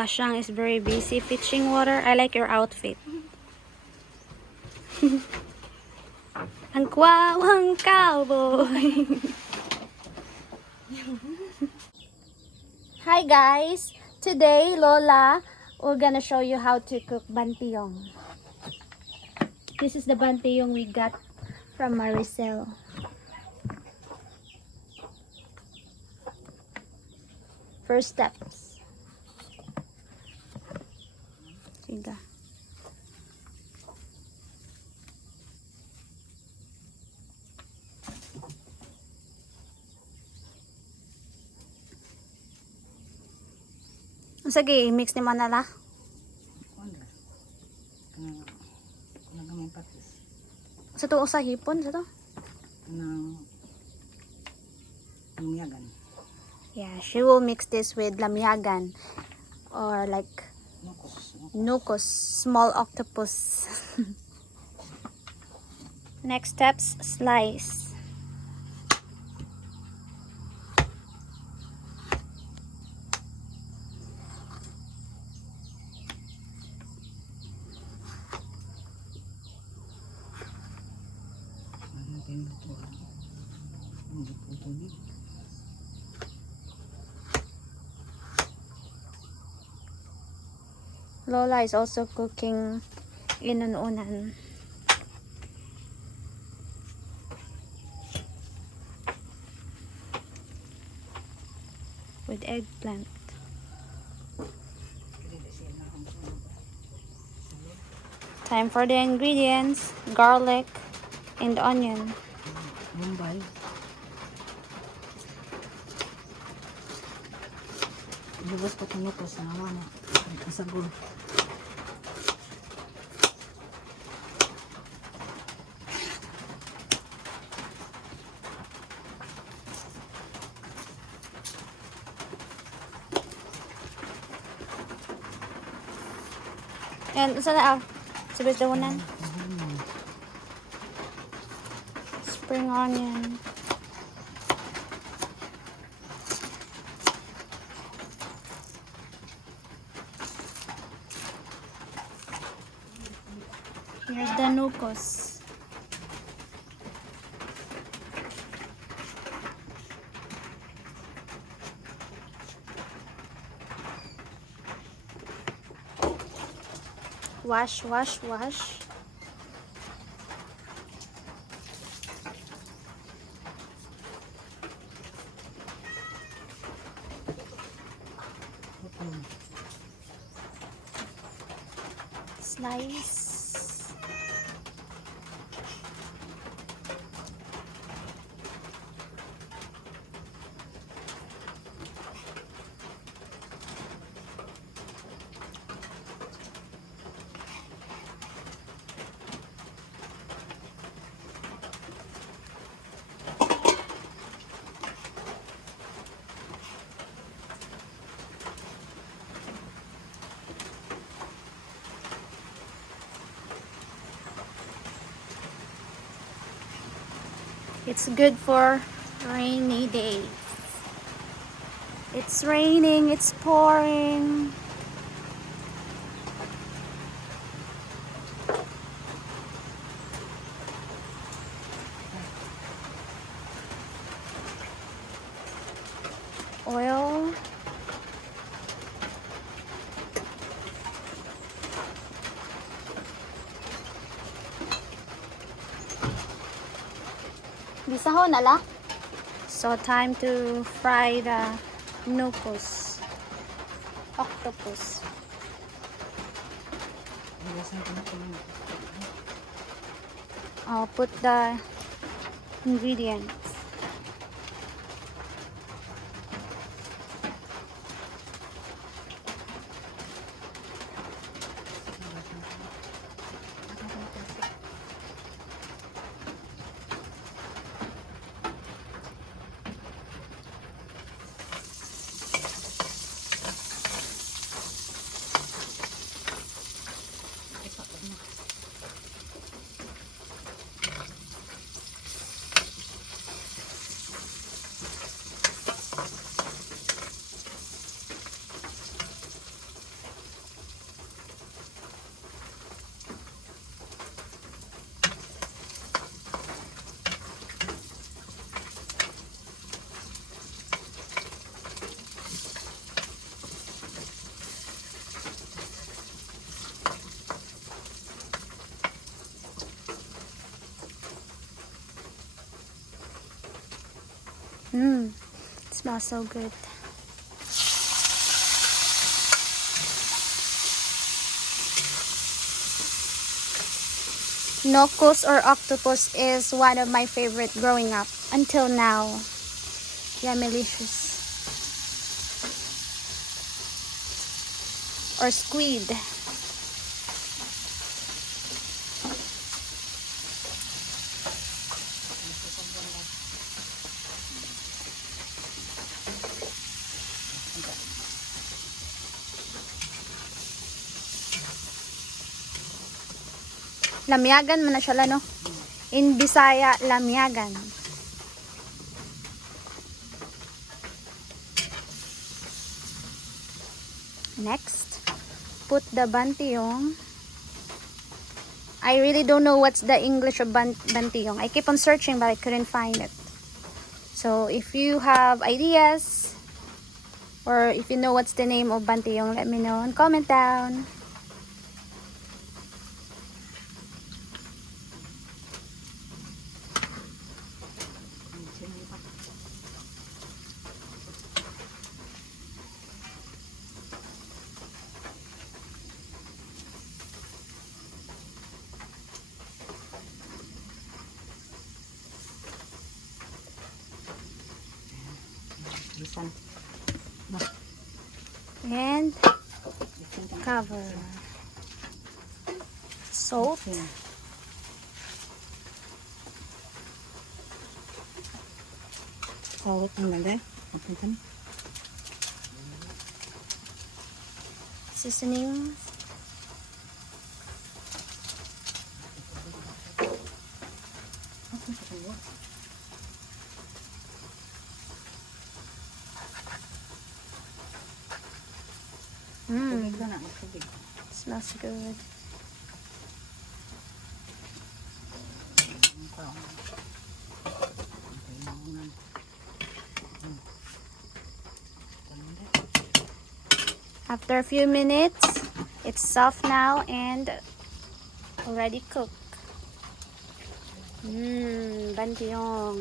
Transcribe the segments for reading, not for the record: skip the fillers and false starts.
Basyang is very busy fetching water. I like your outfit. Ang kwawang cowboy. Hi guys! Today, Lola, we're gonna show you how to cook bantiyong. This is the bantiyong we got from Maricel. First steps. Sige. Sige, mix ni manala. Sa to usa hipon sa to? Lamyagan. Yeah, she will mix this with lamyagan or like nukos, small octopus. Next steps, slice. Lola is also cooking inununan. With eggplant. Time for the ingredients, garlic and onion. Bombay. Lubos ko kung ito sa nawa na. Kasagol. And isa na sabit dawanan. Spring onion. Here's the nukos. Wash, wash, wash. Slice. It's good for rainy days. It's raining, it's pouring. Oil. Bisahon ala. So time to fry the nukos. Octopus. I'll put the ingredients. It smells so good. Nocos or octopus is one of my favorite growing up until now. Yummy-licious. Or squid. Lamyagan mo na siya no? In Bisaya, lamyagan. Next, put the bantiyong. I really don't know what's the English of bantiyong. I keep on searching but I couldn't find it. So if you have ideas or if you know what's the name of bantiyong, let me know and comment down. Bisan. And cover. Salt. Salt mo na dahil. Seasoning. Smells good. After a few minutes, it's soft now and already cooked. Bantiyong.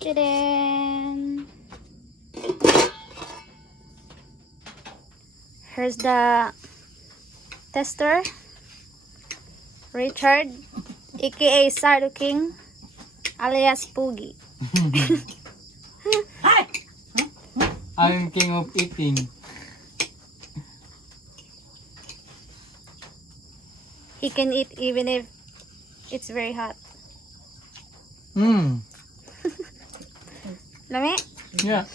Ta-da! Here's the tester, Richard, aka Sardo King, alias Poogie. I'm king of eating. He can eat even if it's very hot. Lami? Yeah.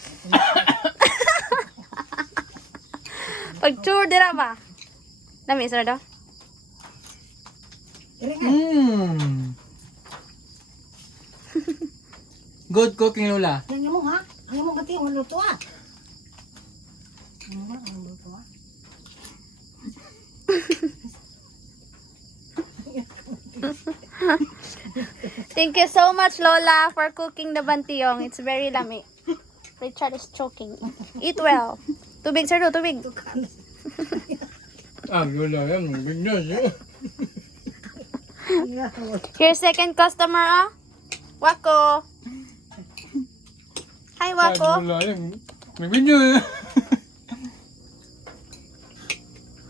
Pag-tour dira ba? Lami, Sardo? Good cooking, Lola. Yang mo ha? Ang mo gati ang luto ah. Ang luto ah. Thank you so much, Lola, for cooking the bantiyong. It's very lami. Richard is choking. Eat well. Tubig, Sardo, tubig. Lola, yan. Bigyan niyo. Here's second customer, ah. Wako. Hi, Wako. Lola, yan. Bigyan niyo.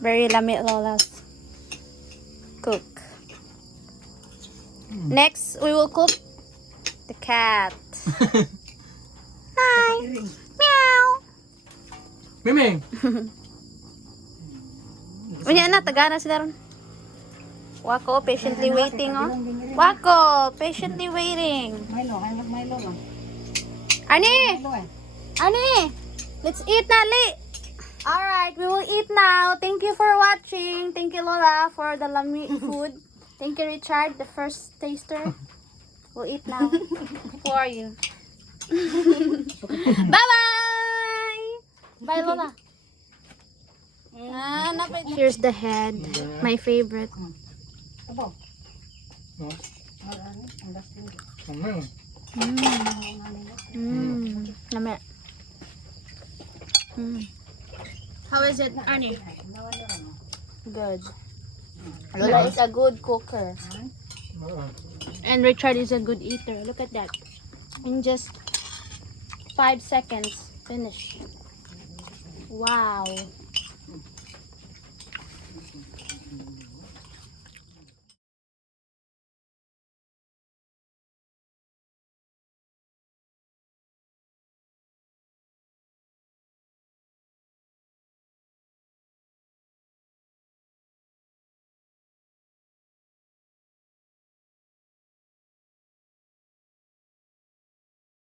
Very lami, Lola's cook. Next, we will cook the cat. Hi. Meow. Miming. Unya na, tagana sila ron. Wako, patiently waiting, oh. Wako, patiently waiting. Milo, kaya Milo lang. Ani! Milo eh. Ani! Let's eat na, Li! Alright, we will eat now. Thank you for watching. Thank you, Lola, for the lami food. Thank you, Richard, the first taster. We'll eat now. Who are you? Bye-bye! Bye, Lola. Here's the head, my favorite. Abo. No. Ang lasting. Lami. How is it, Ani? Good. Lola is a good cooker. And Richard is a good eater. Look at that. In just 5 seconds, finish. Wow.